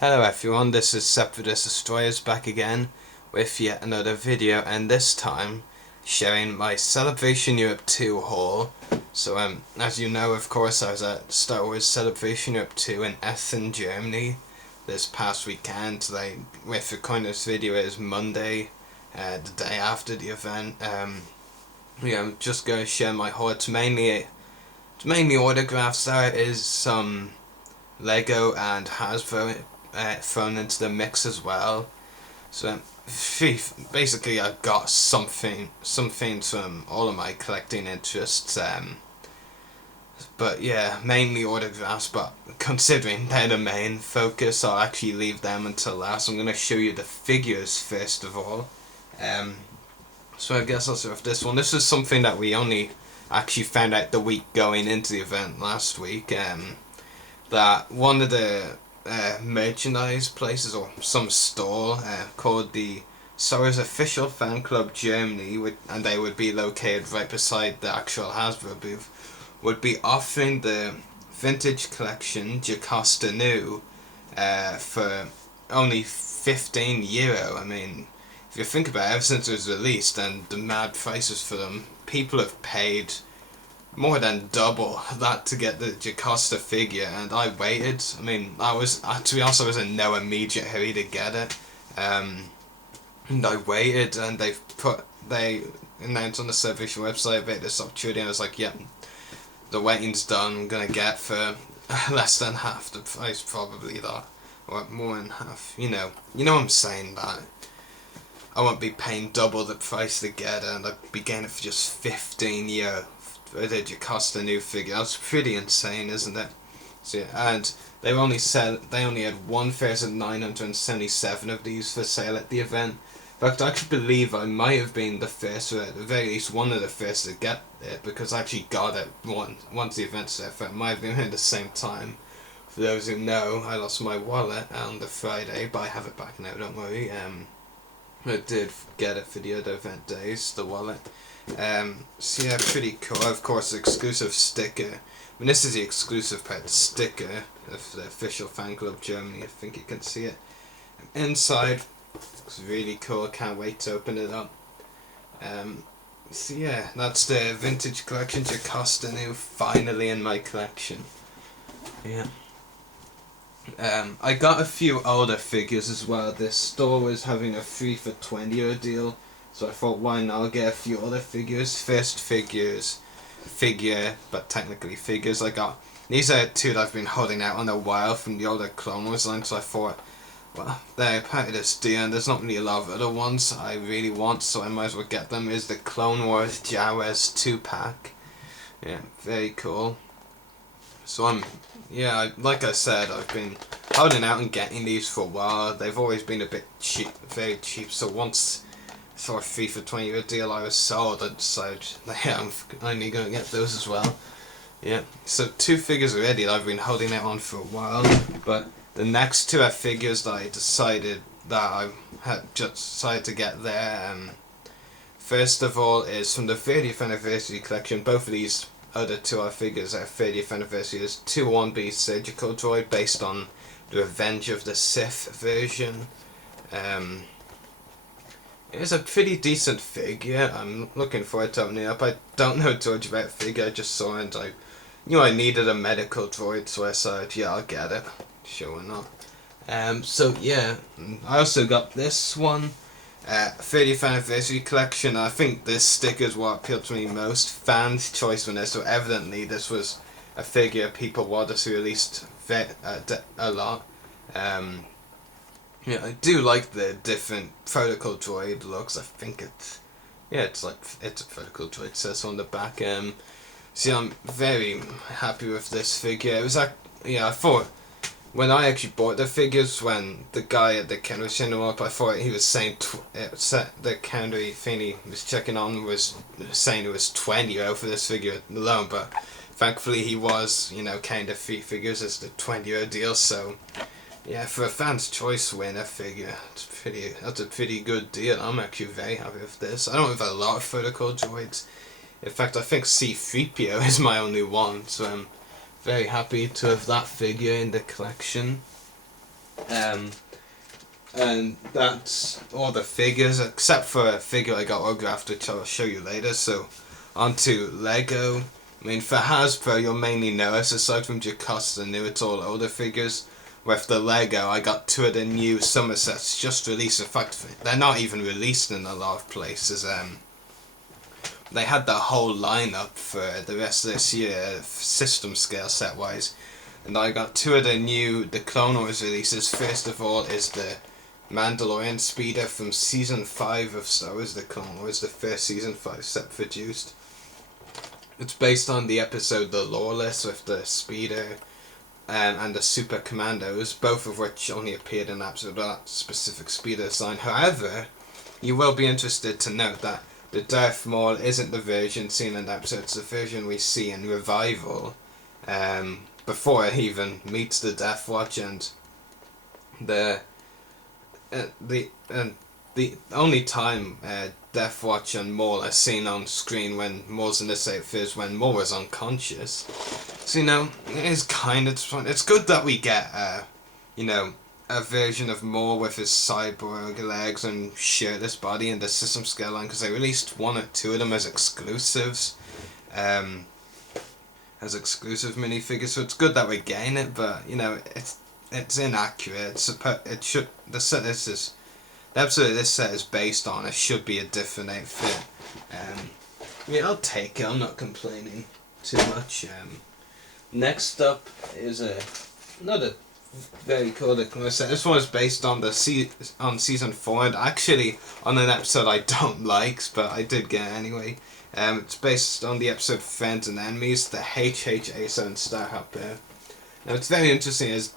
Hello everyone, this is SeparatistDestroyers back again with yet another video, and this time sharing my Celebration Europe 2 haul. So as you know, of course, I was at Star Wars Celebration Europe 2 in Essen, Germany this past weekend. Today, with recording this video, is Monday, the day after the event. I'm just going to share my haul. It's mainly autographs. There is some Lego and Hasbro thrown into the mix as well. So basically I've got some things from all of my collecting interests, but yeah, mainly autographs, but considering they're the main focus, I'll actually leave them until last. I'm going to show you the figures first of all. So I guess I'll start with this one. This is something that we only actually found out the week going into the event last week, that one of the merchandise places, or some store called the Star Wars Official Fan Club Germany, and they would be located right beside the actual Hasbro booth, would be offering the vintage collection Jocasta New for only €15. I mean, if you think about it, ever since it was released and the mad prices for them, people have paid more than double that to get the Jocasta figure, and I waited. I mean, to be honest, I was in no immediate hurry to get it, and I waited, and they announced on the Celebration website about this opportunity, and I was like, yep, the waiting's done. I'm gonna get for less than half the price, probably that, or more than half. You know what I'm saying, that I won't be paying double the price to get it, and I'd be getting it for just €15. The Jocasta New figure. That's pretty insane, isn't it? So yeah, and they only had 1,977 of these for sale at the event. In fact, I could believe I might have been the first, or at the very least one of the first to get it, because I actually got it once the event started. It might have been at the same time. For those who know, I lost my wallet on the Friday, but I have it back now, don't worry. I did get it for the other event days, the wallet. So yeah, pretty cool. Of course, exclusive sticker. I mean, this is the exclusive part, the sticker of the Official Fan Club Germany. I think you can see it. Inside, looks really cool. Can't wait to open it up. So yeah, that's the vintage collection Jocasta New, finally in my collection. Yeah. I got a few older figures as well. This store was having a 3 for €20 deal, so I thought, why not get a few other figures. First figure, but technically figures. I got, these are two that I've been holding out on a while from the older Clone Wars line, so I thought, well, they're part of this deal, and there's not really a lot of other ones I really want, so I might as well get them. Is the Clone Wars Jawas 2-pack. Yeah, very cool. So like I said, I've been holding out and getting these for a while. They've always been a bit cheap, very cheap, so once for a 3 for €20 deal I was sold, I decided, yeah, I'm only going to get those as well. Yeah, so 2 figures already that I've been holding out on for a while, but the next 2 are figures that I decided that I had just decided to get there. First of all is from the 30th anniversary collection. Both of these other 2 are figures at 30th anniversary. There's 2 1B surgical droid based on the Revenge of the Sith version. It's a pretty decent figure. I'm looking forward to opening it up. I don't know too much about the figure, I just saw it and I knew I needed a medical droid, so I said, yeah, I'll get it. Sure, why not? So yeah, I also got this one, 30th anniversary collection. I think this sticker is what appealed to me most. Fans' choice on this, so evidently this was a figure people wanted to release a lot. Yeah, I do like the different protocol droid looks. I think it's a protocol droid. It says on the back. So I'm very happy with this figure. It was I thought when I actually bought the figures, when the guy at the counter was setting them up, I thought he was saying the counter thing he was checking on was saying it was €20 for this figure alone, but thankfully he was, counting the 3 figures as the €20 deal. So yeah, for a fan's choice winner figure, that's a pretty good deal. I'm actually very happy with this. I don't have a lot of protocol droids. In fact, I think C-3PO is my only one, so I'm very happy to have that figure in the collection. And that's all the figures, except for a figure I got autographed, which I'll show you later. So, onto Lego. I mean, for Hasbro, you'll mainly know us, aside from Jocasta New, it's all older figures. With the Lego, I got 2 of the new summer sets just released. In fact, they're not even released in a lot of places. They had the whole lineup for the rest of this year, system scale set wise. And I got 2 of the Clone Wars releases. First of all is the Mandalorian speeder from season 5 of Star Wars The Clone Wars, the first season 5 set produced. It's based on the episode The Lawless with the speeder and the Super Commandos, both of which only appeared in episode of that specific speeder design. However, you will be interested to note that the Darth Maul isn't the version seen in the episode, it's the version we see in Revival, before he even meets the Death Watch, and the only time Death Watch and Maul are seen on screen when Maul's in this outfit is when Maul was unconscious. So, you know, it is kind of fun. It's good that we get, you know, a version of Maul with his cyborg legs and shirtless body in the system scale line, because they released 1 or 2 of them as exclusives, as exclusive minifigures. So it's good that we're getting it, but you know, it's inaccurate. The episode this set is based on, it should be a different outfit. I mean, I'll take it. I'm not complaining too much. Next up is another very cool set. This one is based on on season 4, and actually on an episode I don't like, but I did get it anyway. It's based on the episode Friends and Enemies, the HH-A7 Star Hopper. Now it's very interesting as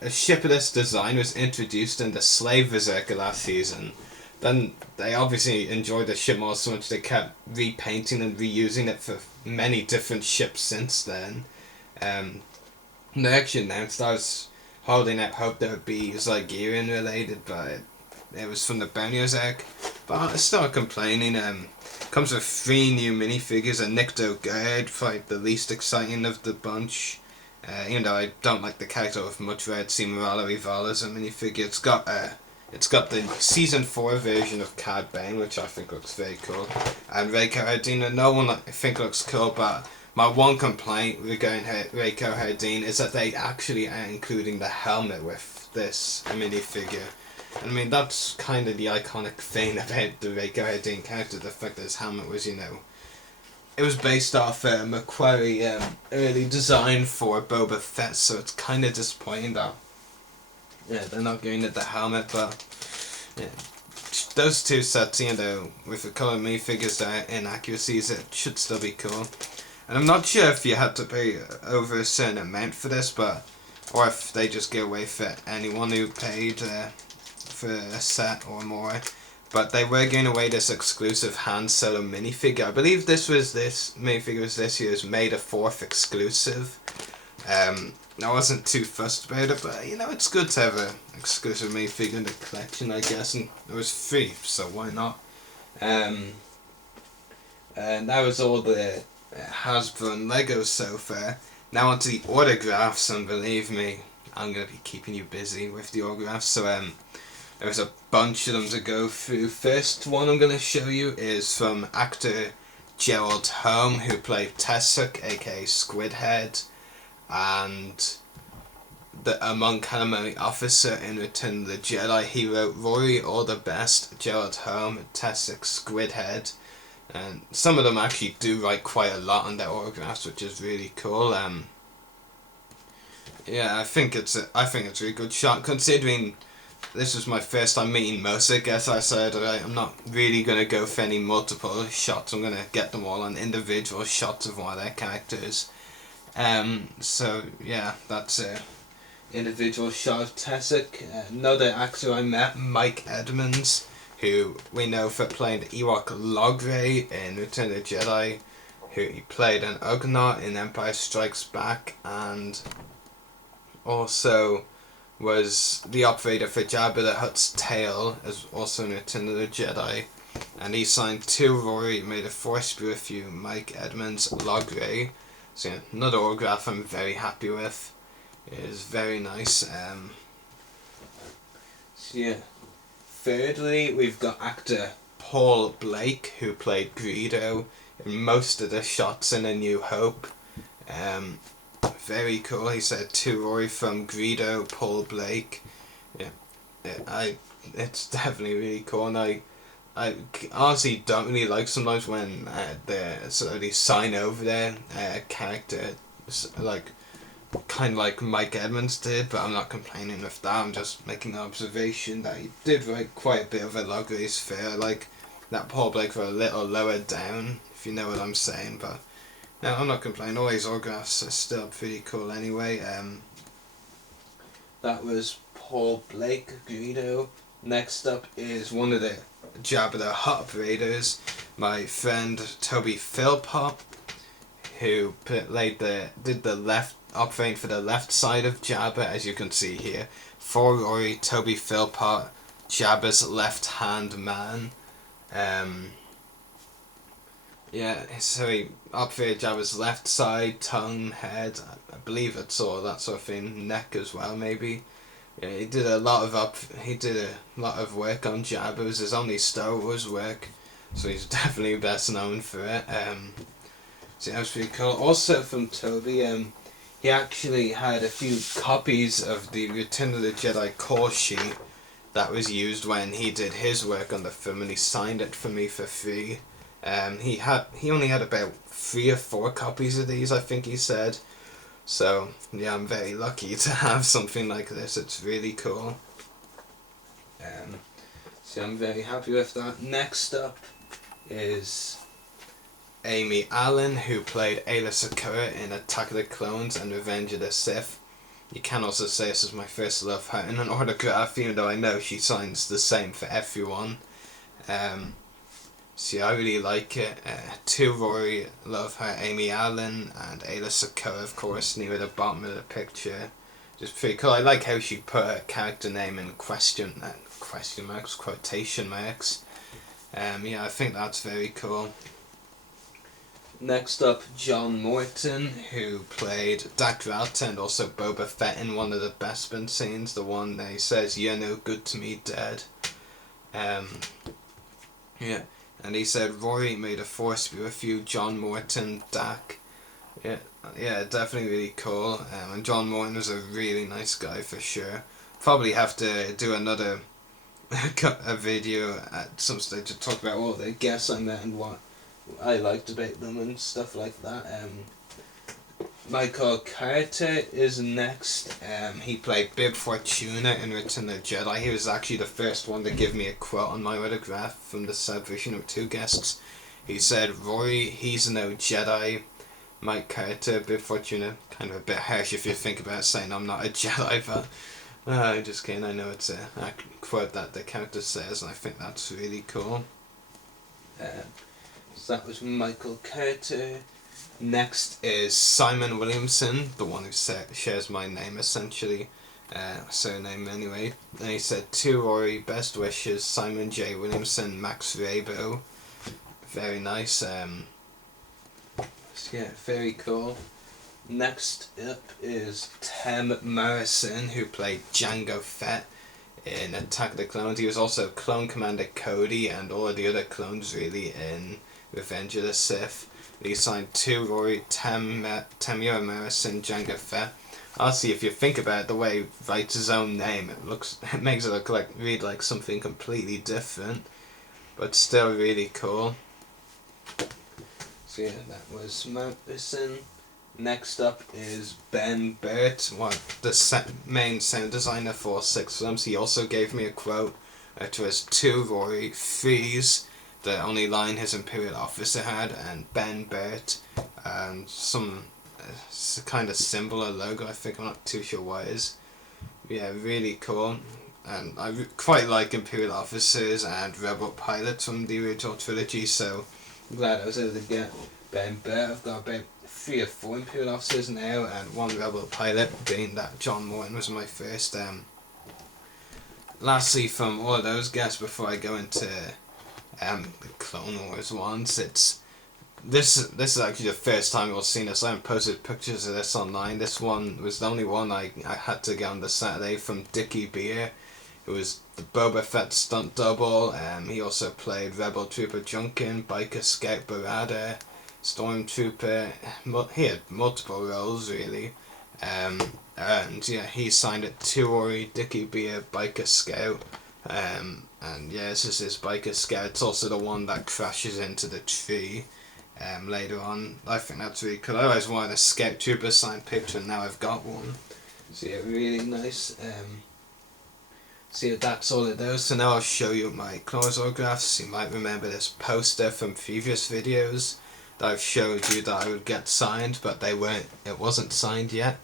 a ship of this design was introduced in the Slave Berserker last season. Then they obviously enjoyed the ship more so much they kept repainting and reusing it for many different ships since then. They actually announced, I was holding out hope there would be Zygerian related, but it was from the Bounty's arc. But I started complaining. Comes with 3 new minifigures, a Nikto Guard, probably the least exciting of the bunch. Even though I don't like the character with much, I'd see Morala Rival as a minifigure. It's got the season 4 version of Cad Bane, which I think looks very cool. And Reiko Hardin, no one I think looks cool, but my one complaint regarding Reiko Hardin is that they actually are including the helmet with this minifigure. I mean, that's kind of the iconic thing about the Reiko Hardin character, the fact that his helmet was, you know, it was based off Macquarie early design for Boba Fett, so it's kind of disappointing that they're not giving it the helmet, but yeah, those 2 sets, you know, with the colour minifigures that are inaccuracies, it should still be cool. And I'm not sure if you had to pay over a certain amount for this, or if they just give away for anyone who paid for a set or more. But they were giving away this exclusive Han Solo minifigure. I believe this minifigure was this year's May the 4th exclusive. I wasn't too fussed about it, but you know, it's good to have an exclusive minifigure in the collection, I guess, and it was free, so why not? And that was all the Hasbro and Lego so far. Now onto the autographs, and believe me, I'm going to be keeping you busy with the autographs, so there's a bunch of them to go through. First one I'm going to show you is from actor Gerald Holm, who played Tessuk, aka Squidhead, and a Mon Calamari officer in Return of the Jedi. He wrote Rory All the Best, Gerald Holm, Tessuk, Squidhead, and some of them actually do write quite a lot on their autographs, which is really cool. Yeah, I think it's a really good shot, considering this was my first time meeting most. I guess I said, alright, I'm not really going to go for any multiple shots, I'm going to get them all on individual shots of one of their characters. So yeah, that's a individual shot of Tessuk. Another actor I met, Mike Edmonds, who we know for playing Ewok Logray in Return of the Jedi, who he played an Ugnaught in Empire Strikes Back, and also was the operator for Jabba the Hutt's tail, as also in Return of the Jedi. And he signed 2 Rory May the Force be with you, Mike Edmonds, Logray. So yeah, another autograph I'm very happy with. It is very nice. Yeah. Thirdly, we've got actor Paul Blake, who played Greedo in most of the shots in A New Hope. Very cool. He said to Rory from Greedo, Paul Blake. Yeah, it's definitely really cool, and I honestly don't really like sometimes when they sort of sign over their character, like kind of like Mike Edmonds did, but I'm not complaining with that. I'm just making an observation that he did write quite a bit of a lot of his fair, like that Paul Blake were a little lower down, if you know what I'm saying, but no, I'm not complaining. All his autographs are still pretty cool anyway. That was Paul Blake, Greedo. Next up is one of the Jabba the Hutt Raiders, my friend Toby Philpott, who did the left operating for the left side of Jabba, as you can see here. For Rory, Toby Philpott, Jabba's left hand man. Yeah, so he operated Jabba's left side, tongue, head, I believe it's all that sort of thing, neck as well maybe. Yeah, he did a lot of work on Jabba. It was his only Star Wars work, so he's definitely best known for it. So that was pretty cool. Also from Toby, he actually had a few copies of the Return of the Jedi core sheet that was used when he did his work on the film, and he signed it for me for free. He only had about 3 or 4 copies of these, I think he said. So yeah, I'm very lucky to have something like this. It's really cool. So I'm very happy with that. Next up is Amy Allen, who played Ayla Secura in Attack of the Clones and Revenge of the Sith. You can also say this is my first love her in an autograph, even though I know she signs the same for everyone. So yeah, I really like it. To Rory, love her, Amy Allen, and Ayla Secura, of course, near the bottom of the picture. Just pretty cool. I like how she put her character name in quotation marks. Yeah, I think that's very cool. Next up, John Morton, who played Dak Ralta and also Boba Fett in one of the Bespin scenes, the one that he says, "You're no good to me, Dad." Yeah. And he said, "Rory, may the force be with you, John Morton, Dak." Yeah, definitely really cool. And John Morton was a really nice guy for sure. Probably have to do another a video at some stage to talk about all the guests I met and what I liked about them and stuff like that. Michael Carter is next. He played Bib Fortuna in Return of the Jedi. He was actually the first one to give me a quote on my autograph from the Celebration of 2 guests. He said, "Rory, he's no Jedi." Mike Carter, Bib Fortuna, kind of a bit harsh if you think about saying I'm not a Jedi, but I'm just kidding. I know it's a quote that the character says, and I think that's really cool. So that was Michael Carter. Next is Simon Williamson, the one who shares my name essentially, surname anyway. And he said, "To Rory, best wishes, Simon J. Williamson, Max Rabo." Very nice. Yeah, very cool. Next up is Tim Morrison, who played Jango Fett in Attack of the Clones. He was also Clone Commander Cody and all of the other clones really in Revenge of the Sith. He signed to Rory, Temuera Morrison, Jango Fett. Honestly, if you think about it, the way he writes his own name, it makes it read like something completely different, but still really cool. So yeah, that was Morrison. Next up is Ben Burt, the main sound designer for 6 films. He also gave me a quote, which was, "To Rory, freeze," the only line his Imperial officer had, and Ben Burt, and some kind of symbol or logo, I think, I'm not too sure what it is. Yeah, really cool. And I quite like Imperial officers and Rebel pilots from the original trilogy, so I'm glad I was able to get Ben Burt. I've got about 3 or 4 Imperial officers now, and 1 Rebel pilot, being that John Morton was my first. Lastly, from all of those guests, before I go into the Clone Wars ones, this is actually the first time I've seen this. I haven't posted pictures of this online. This one was the only one I had to get on the Saturday, from Dickie Beer, who was the Boba Fett stunt double. He also played Rebel Trooper Junkin, Biker Scout Barada, Stormtrooper. He had multiple roles really. And yeah, he signed it to Ori Dicky Beer Biker Scout. And yeah, this is his Biker Scout. It's also the one that crashes into the tree later on. I think that's really cool. I always wanted a Scout Trooper signed picture, and now I've got one. So yeah, really nice. So yeah, that's all of those. So now I'll show you my Claws autographs. You might remember this poster from previous videos that I've showed you that I would get signed, but it wasn't signed yet.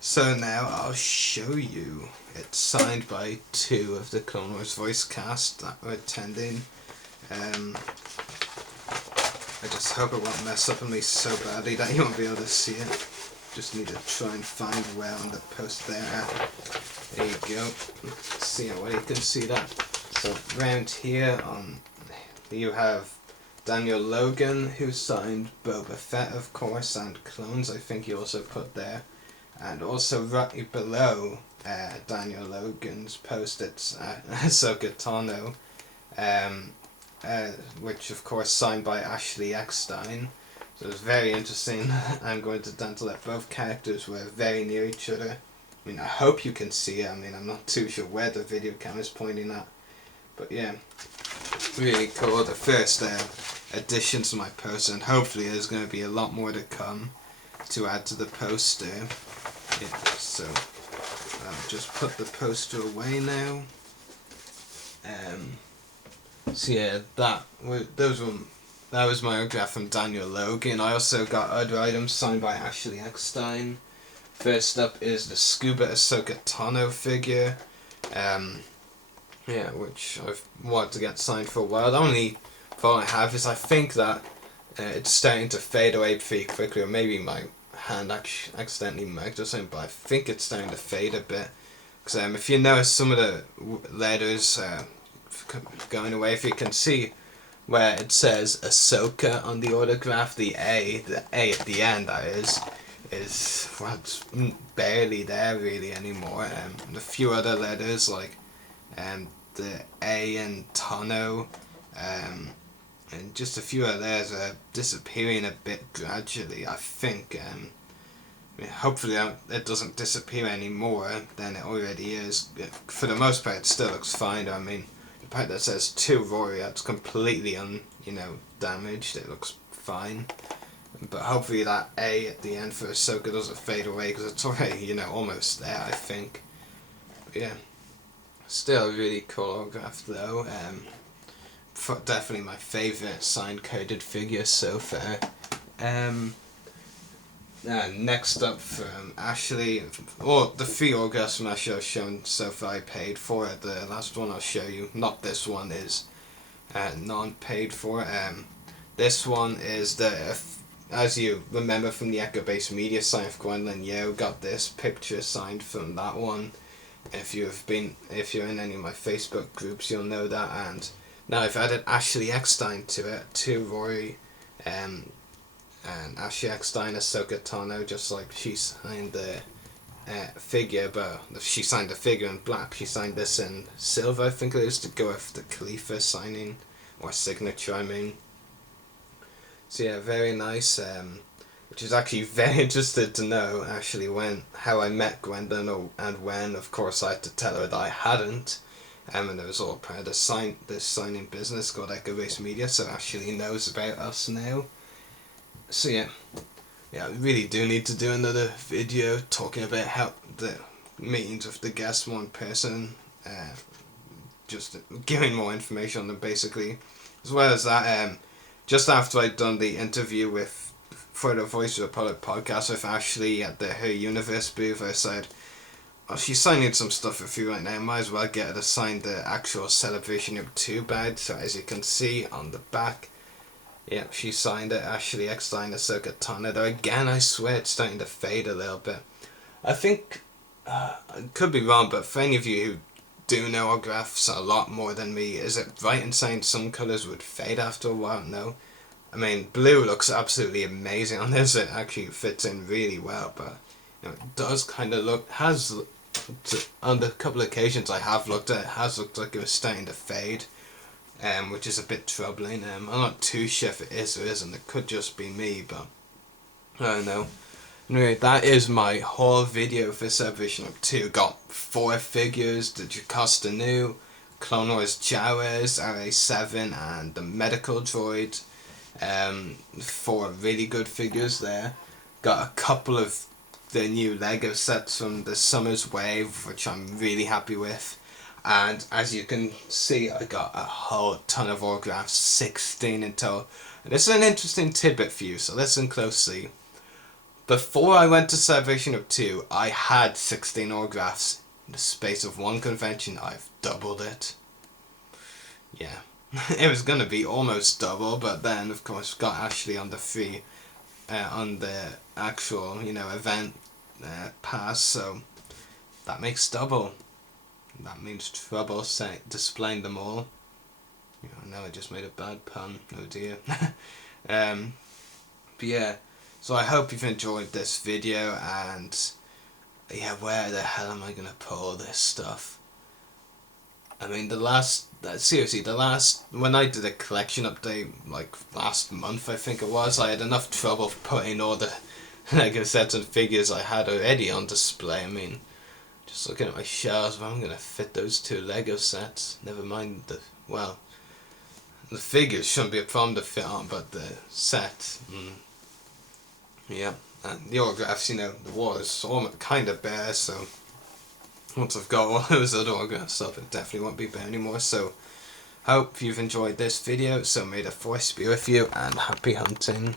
So now I'll show you. It's signed by 2 of the Clone Wars voice cast that were attending. I just hope it won't mess up on me so badly that you won't be able to see it. Just need to try and find where on the post there. There you go. See how well you can see that. So round here you have Daniel Logan, who signed Boba Fett, of course, and clones. I think he also put there. And also right below Daniel Logan's post, it's Ahsoka Tano, which of course signed by Ashley Eckstein. So it's very interesting. I'm going to dental that both characters were very near each other. I mean, I hope you can see it. I mean, I'm not too sure where the video camera's pointing at. But yeah, really cool. The first addition to my poster, and hopefully there's going to be a lot more to come to add to the poster. Yeah, so I'll just put the poster away now. So yeah, that was my autograph from Daniel Logan. I also got other items signed by Ashley Eckstein. First up is the Scuba Ahsoka Tano figure. Yeah, which I've wanted to get signed for a while. The only fault I have is I think that it's starting to fade away pretty quickly, or maybe my hand accidentally marked or something, but I think it's starting to fade a bit. Because if you notice some of the letters going away, if you can see where it says Ahsoka on the autograph, the A at the end, that is well, it's barely there really anymore. A few other letters like the A in Tano, and just a few of theirs are disappearing a bit gradually, I think. I mean, hopefully it doesn't disappear any more than it already is. For the most part, it still looks fine. I mean, the part that says to Rory, that's completely damaged. It looks fine. But hopefully that A at the end for Ahsoka doesn't fade away, because it's already, almost there, I think. But yeah, still a really cool autograph though. Definitely my favourite signed coded figure so far. Next up from Ashley, the 3 autographs from Ashley I've shown so far I paid for. The last one I'll show you, not this one, is non-paid for. This one is as you remember from the Echo Base Media sign of Gwendolyn Yeo, got this picture signed from that one. If you're in any of my Facebook groups, you'll know that. And now I've added Ashley Eckstein to it, to Rory, and Ashley Eckstein, Ahsoka Tano, just like she signed the figure, but she signed the figure in black. She signed this in silver, I think it is, to go with the Khalifa signing, or signature, I mean. So yeah, very nice, which is actually very interested to know actually how I met Gwendolyn, and when, of course, I had to tell her that I hadn't. And it was all part of this signing business called Echo Base Media, so Ashley knows about us now. So yeah, I really do need to do another video talking about how the meetings with the guests more in person, just giving more information on them basically. As well as that, just after I'd done the interview for the Voice of the Republic podcast with Ashley at the Her Universe booth, I said, well, she's signing some stuff with you right now, might as well get her to sign the actual Celebration of 2 badge. So as you can see on the back, yeah, she signed it, Ashley Eckstein, Ahsoka Tano. Though again, I swear it's starting to fade a little bit. I think, I could be wrong, but for any of you who do know autographs a lot more than me, is it right in saying some colours would fade after a while? No. I mean, blue looks absolutely amazing on this. It actually fits in really well, but it does kind of On the couple of occasions I have looked at it, has looked like it was starting to fade, which is a bit troubling. I'm not too sure if it is or isn't. It could just be me, but I don't know. Anyway, that is my whole video for Separation 2. Got 4 figures, the Jocasta New, Clone Wars Jawas, RA7, and the Medical Droid. 4 really good figures there. Got a couple of the new Lego sets from the Summer's Wave, which I'm really happy with. And as you can see, I got a whole ton of autographs, 16 in total. And this is an interesting tidbit for you, so listen closely. Before I went to Separation 2, I had 16 autographs. In the space of one convention, I've doubled it. Yeah. It was going to be almost double, but then, of course, got Ashley on the free, on the actual, event pass, so that makes double. That means trouble displaying them all. I know I just made a bad pun, oh dear. But yeah, so I hope you've enjoyed this video, and yeah, where the hell am I going to put all this stuff? I mean, seriously, when I did a collection update, like last month I think it was, I had enough trouble putting all the Lego sets and figures I had already on display. I mean, just looking at my shelves, I'm going to fit those 2 Lego sets. Never mind the figures shouldn't be a problem to fit on, but the set, yeah. And the autographs, the wall is kind of bare, so once I've got all those other autographs up, it definitely won't be bare anymore. So, hope you've enjoyed this video, so may the force be with you, and happy hunting.